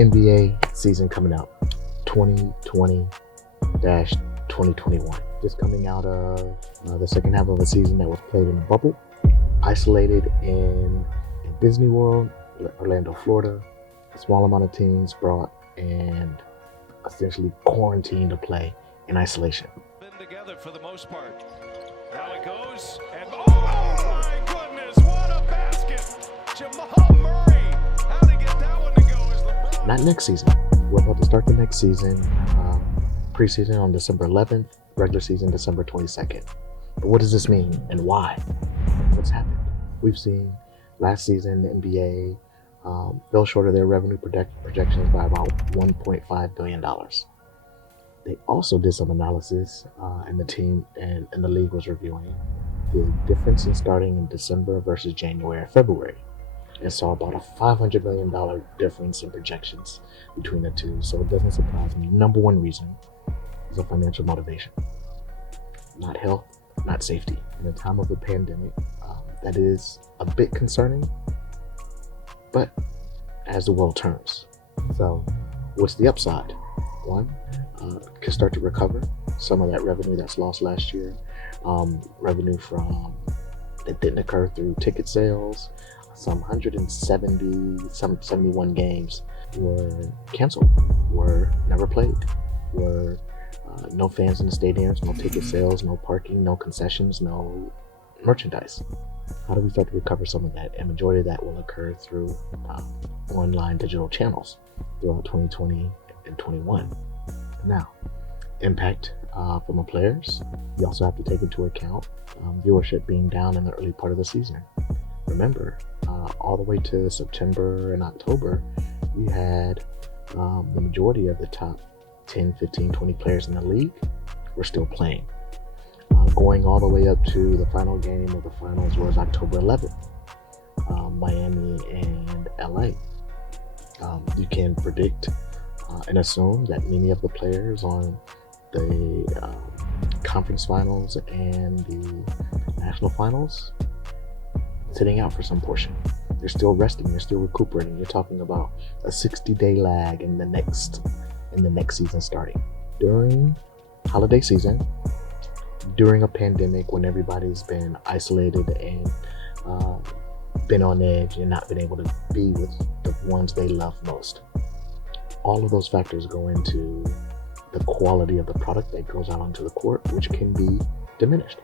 NBA season coming out, 2020-2021. Just coming out of the second half of a season that was played in a bubble, isolated in Disney World, Orlando, Florida. A small amount of teams brought and essentially quarantined to play in isolation. Been together for the most part. Now it goes, and oh my goodness, what a basket! Jamal Murray, how to get that one to go is LeBron. Not next season. We're about to start the next season. Preseason on December 11th, regular season December 22nd. But what does this mean and why? What's happened? We've seen last season the NBA fell short of their revenue projections by about $1.5 billion. They also did some analysis, and the team and the league was reviewing the difference in starting in December versus January and February, and saw about a $500 million difference in projections between the two. So it doesn't surprise me. Number one reason is a financial motivation, not health, not safety. In a time of a pandemic, that is a bit concerning, but as the world turns. So what's the upside? One, can start to recover some of that revenue that's lost last year. Revenue from that didn't occur through ticket sales. Some 71 games were canceled, were never played, were no fans in the stadiums, no ticket sales, no parking, no concessions, no merchandise. How do we start to recover some of that? And majority of that will occur through online digital channels throughout 2020 and 21. Now, impact from the players. You also have to take into account viewership being down in the early part of the season. Remember, all the way to September and October, we had the majority of the top 10, 15, 20 players in the league were still playing. Going all the way up to the final game of the finals was October 11th, Miami and LA. You can predict and assume that many of the players on the conference finals and the national finals sitting out for some portion. They're still resting, they're still recuperating. You're talking about a 60-day lag in the next season starting. During holiday season, during a pandemic when everybody's been isolated and been on edge and not been able to be with the ones they love most. All of those factors go into the quality of the product that goes out onto the court, which can be diminished.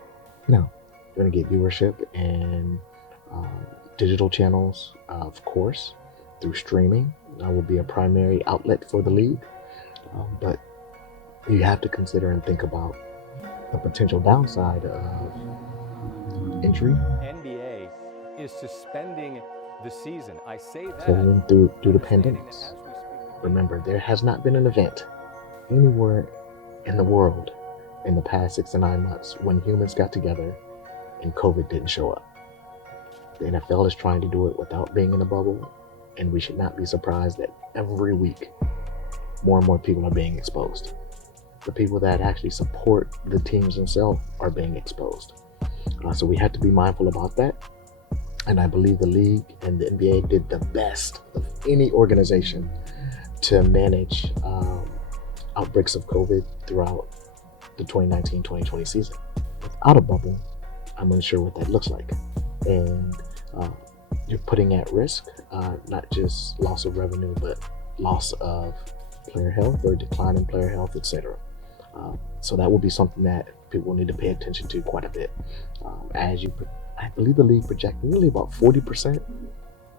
Now, you're going to get viewership and digital channels, of course, through streaming. That will be a primary outlet for the league. But you have to consider and think about the potential downside of injury. NBA is suspending the season. I say that due to pandemics. Remember, there has not been an event anywhere in the world in the past 6 to 9 months when humans got together and COVID didn't show up. The NFL is trying to do it without being in a bubble, and we should not be surprised that every week more and more people are being exposed. The people that actually support the teams themselves are being exposed. So we have to be mindful about that. And I believe the league and the NBA did the best of any organization to manage outbreaks of COVID throughout the 2019-2020 season. Without a bubble, I'm unsure what that looks like. And you're putting at risk not just loss of revenue, but loss of player health or decline in player health, etc. So that will be something that people need to pay attention to quite a bit. I believe the league projected nearly about 40%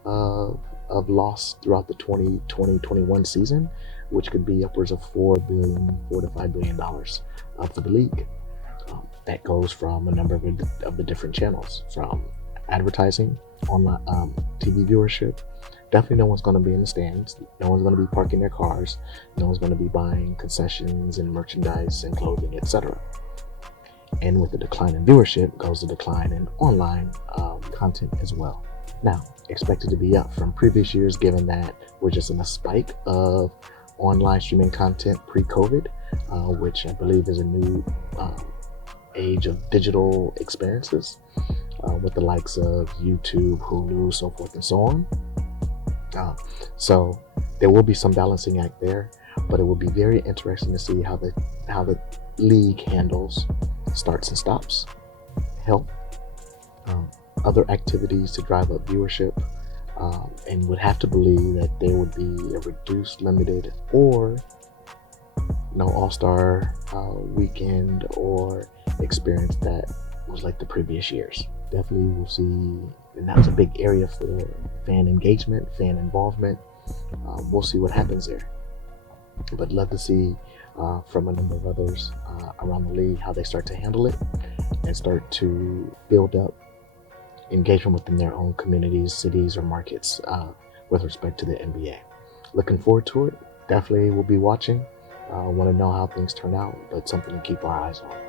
of loss throughout the 2020-21 season, which could be upwards of $4 to $5 billion for the league. That goes from a number of the different channels, from advertising, online TV viewership. Definitely no one's going to be in the stands. No one's going to be parking their cars. No one's going to be buying concessions and merchandise and clothing, etc. And with the decline in viewership goes the decline in online content as well. Now, expected to be up from previous years, given that we're just in a spike of online streaming content pre-COVID, which I believe is a new age of digital experiences with the likes of YouTube, Hulu, so forth and so on. So There will be some balancing act there, but it will be very interesting to see how the league handles starts and stops, health, um, other activities to drive up viewership, and would have to believe that there would be a reduced, limited, or no All-Star weekend or experience that was like the previous years. Definitely we'll see, and that's a big area for fan engagement, fan involvement. We'll see what happens there. But love to see from a number of others around the league how they start to handle it and start to build up engagement within their own communities, cities, or markets with respect to the NBA. Looking forward to it. Definitely will be watching. Want to know how things turn out, but something to keep our eyes on.